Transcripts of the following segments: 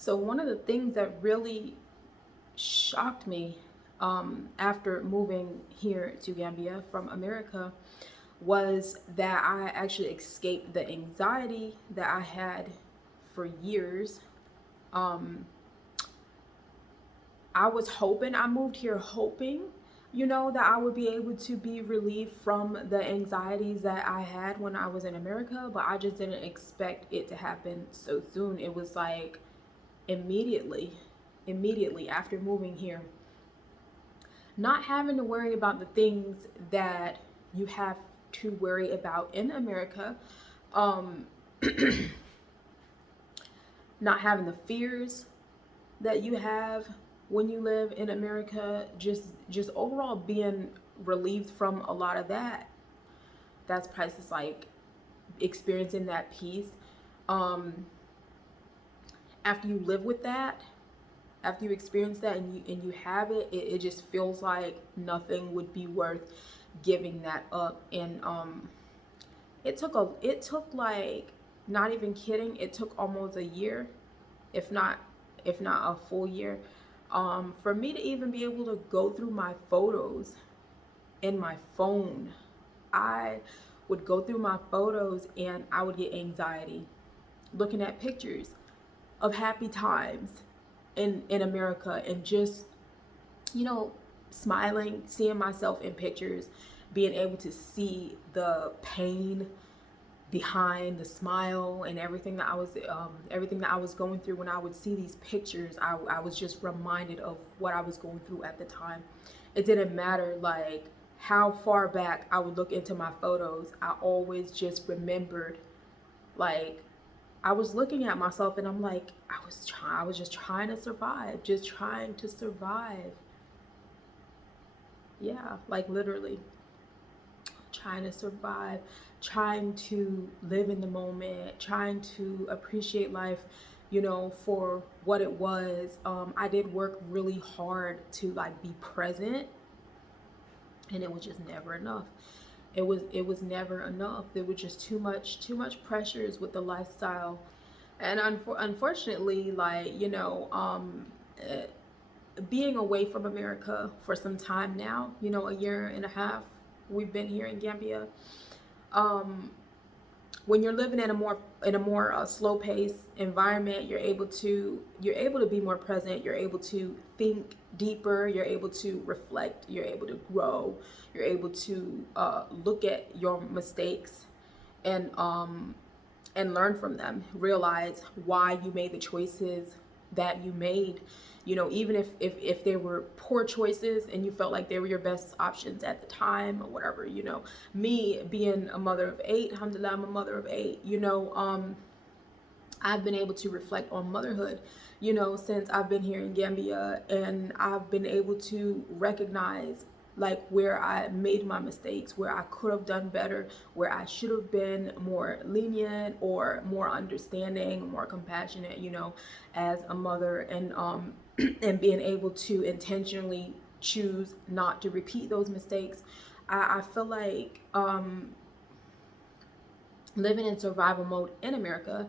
So one of the things that really shocked me after moving here to Gambia from America was that I actually escaped the anxiety that I had for years. Um, I was hoping, I moved here hoping, that I would be able to be relieved from the anxieties that I had when I was in America, but I just didn't expect it to happen so soon. It was like immediately, immediately after moving here, not having to worry about the things that you have to worry about in America, um, not having the fears that you have when you live in America, just overall being relieved from a lot of that. That's priceless, like experiencing that peace. Um, After you live with that, after you experience that and you have it just feels like nothing would be worth giving that up. And it took like, not even kidding, it took almost a year, if not a full year, for me to even be able to go through my photos in my phone. I would go through my photos and I would get anxiety looking at pictures of happy times in America, and just, you know, smiling, seeing myself in pictures, being able to see the pain behind the smile and everything that I was going through. When I would see these pictures, I was just reminded of what I was going through at the time. It didn't matter like how far back I would look into my photos. I always just remembered, like, I was looking at myself and I'm like, I was just trying to survive, just trying to survive. Yeah, like literally trying to survive, trying to live in the moment, trying to appreciate life, for what it was. I did work really hard to like be present, and it was just never enough. It was never enough. There was just too much pressures with the lifestyle. And unfortunately, like, uh, being away from America for some time now, a year and a half, we've been here in Gambia. Um, when you're living in a more slow paced environment, you're able to be more present. You're able to think deeper. You're able to reflect. You're able to grow. You're able to look at your mistakes and learn from them, realize why you made the choices that you made, even if they were poor choices and you felt like they were your best options at the time or whatever. Me being a mother of eight, alhamdulillah, I'm a mother of eight. I've been able to reflect on motherhood, since I've been here in Gambia, and I've been able to recognize like where I made my mistakes, where I could have done better, where I should have been more lenient or more understanding, more compassionate, as a mother, and and being able to intentionally choose not to repeat those mistakes. I feel like living in survival mode in America,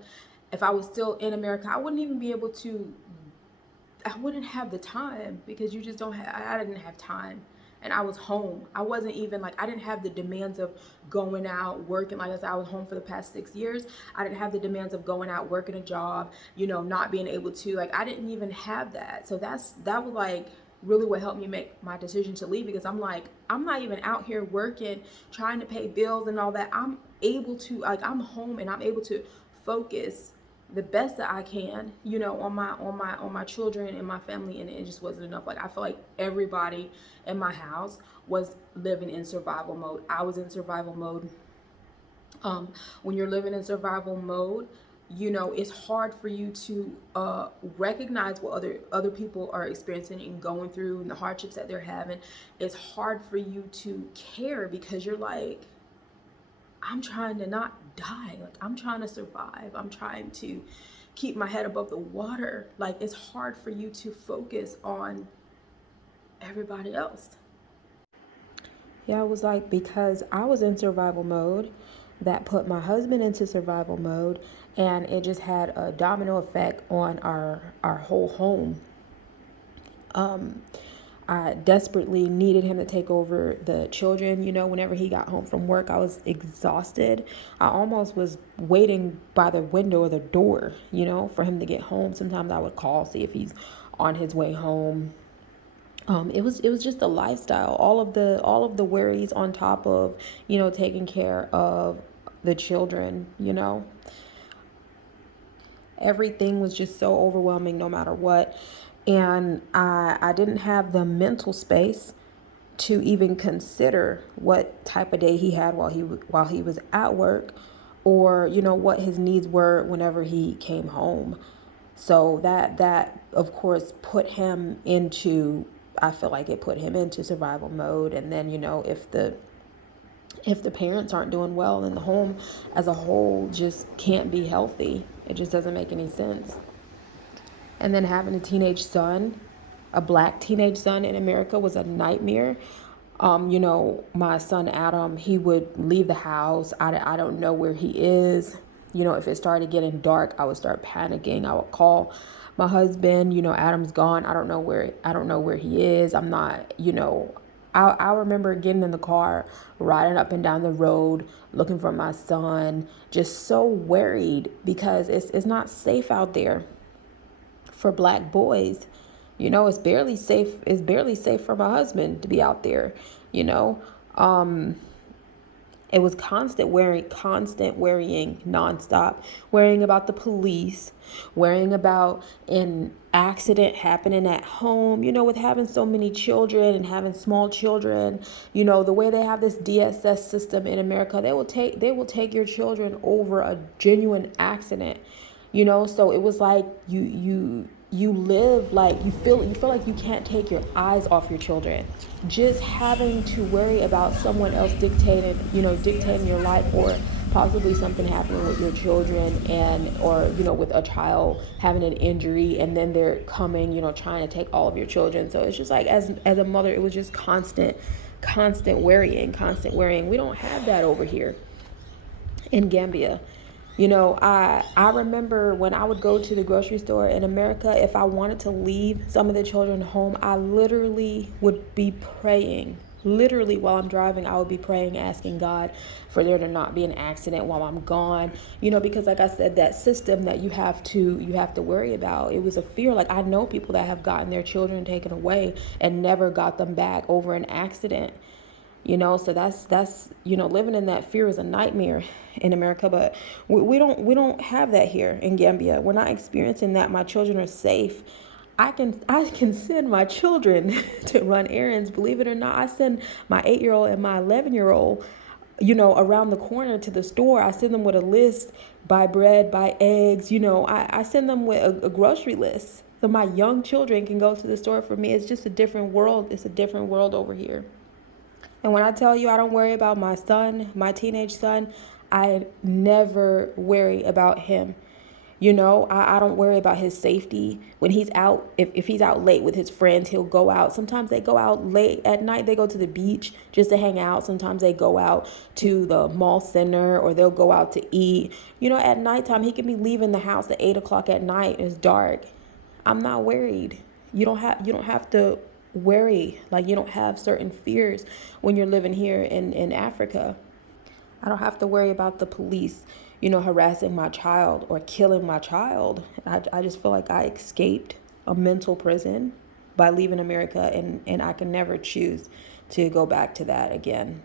if I was still in America, I wouldn't even be able to, I wouldn't have the time, because you just don't have, I didn't have time. And I was home. I wasn't even like, I didn't have the demands of going out, working. Like I said, I was home for the past 6 years. I didn't have the demands of going out, working a job, not being able to, like, I didn't even have that. So that was like really what helped me make my decision to leave, because I'm like, I'm not even out here working, trying to pay bills and all that. I'm able to, like, I'm home and I'm able to focus the best that I can, on my children and my family, and it just wasn't enough. Like, I feel like everybody in my house was living in survival mode. I was in survival mode. When you're living in survival mode, it's hard for you to recognize what other people are experiencing and going through, and the hardships that they're having. It's hard for you to care, because you're like, I'm trying to not die. Like, I'm trying to survive. I'm trying to keep my head above the water. Like, it's hard for you to focus on everybody else. Yeah, it was like, because I was in survival mode, that put my husband into survival mode, and it just had a domino effect on our whole home. Um, I desperately needed him to take over the children. Whenever he got home from work, I was exhausted. I almost was waiting by the window or the door, for him to get home. Sometimes I would call, see if he's on his way home. It was just a lifestyle. All of the worries on top of, taking care of the children. Everything was just so overwhelming no matter what. And I didn't have the mental space to even consider what type of day he had while he was at work, or what his needs were whenever he came home. So that of course put him into, I feel like it put him into survival mode. And then if the parents aren't doing well, then the home as a whole just can't be healthy. It just doesn't make any sense. And then having a black teenage son in America was a nightmare. My son Adam, he would leave the house. I don't know where he is. If it started getting dark, I would start panicking. I would call my husband. Adam's gone. I don't know where he is. I'm not. I remember getting in the car, riding up and down the road, looking for my son, just so worried because it's not safe out there for black boys. It's barely safe for my husband to be out there. you know um it was constant worrying, nonstop, worrying about the police, worrying about an accident happening at home, with having so many children and having small children. The way they have this DSS system in America, they will take your children over a genuine accident. So it was like you live like you feel like you can't take your eyes off your children, just having to worry about someone else dictating your life, or possibly something happening with your children, and or with a child having an injury, and then they're coming, trying to take all of your children. So it's just like, as a mother, it was just constant worrying. We don't have that over here in Gambia. I remember when I would go to the grocery store in America, if I wanted to leave some of the children home, I literally would be praying. Literally, while I'm driving, I would be praying, asking God for there to not be an accident while I'm gone. Because like I said, that system that you have to worry about, it was a fear. Like, I know people that have gotten their children taken away and never got them back over an accident. So that's living in that fear is a nightmare in America. But we don't have that here in Gambia. We're not experiencing that. My children are safe. I can send my children to run errands. Believe it or not, I send my 8-year-old and my 11-year-old around the corner to the store. I send them with a list: buy bread, buy eggs. I send them with a grocery list, so my young children can go to the store. For me, it's just a different world. It's a different world over here. And when I tell you I don't worry about my son, my teenage son, I never worry about him. I don't worry about his safety. When he's out, if he's out late with his friends, he'll go out. Sometimes they go out late at night. They go to the beach just to hang out. Sometimes they go out to the mall center, or they'll go out to eat. At nighttime, he can be leaving the house at 8 o'clock at night. It's dark. I'm not worried. You don't have to worry. Like, you don't have certain fears when you're living here in Africa. I don't have to worry about the police, harassing my child or killing my child. I just feel like I escaped a mental prison by leaving America, and I can never choose to go back to that again.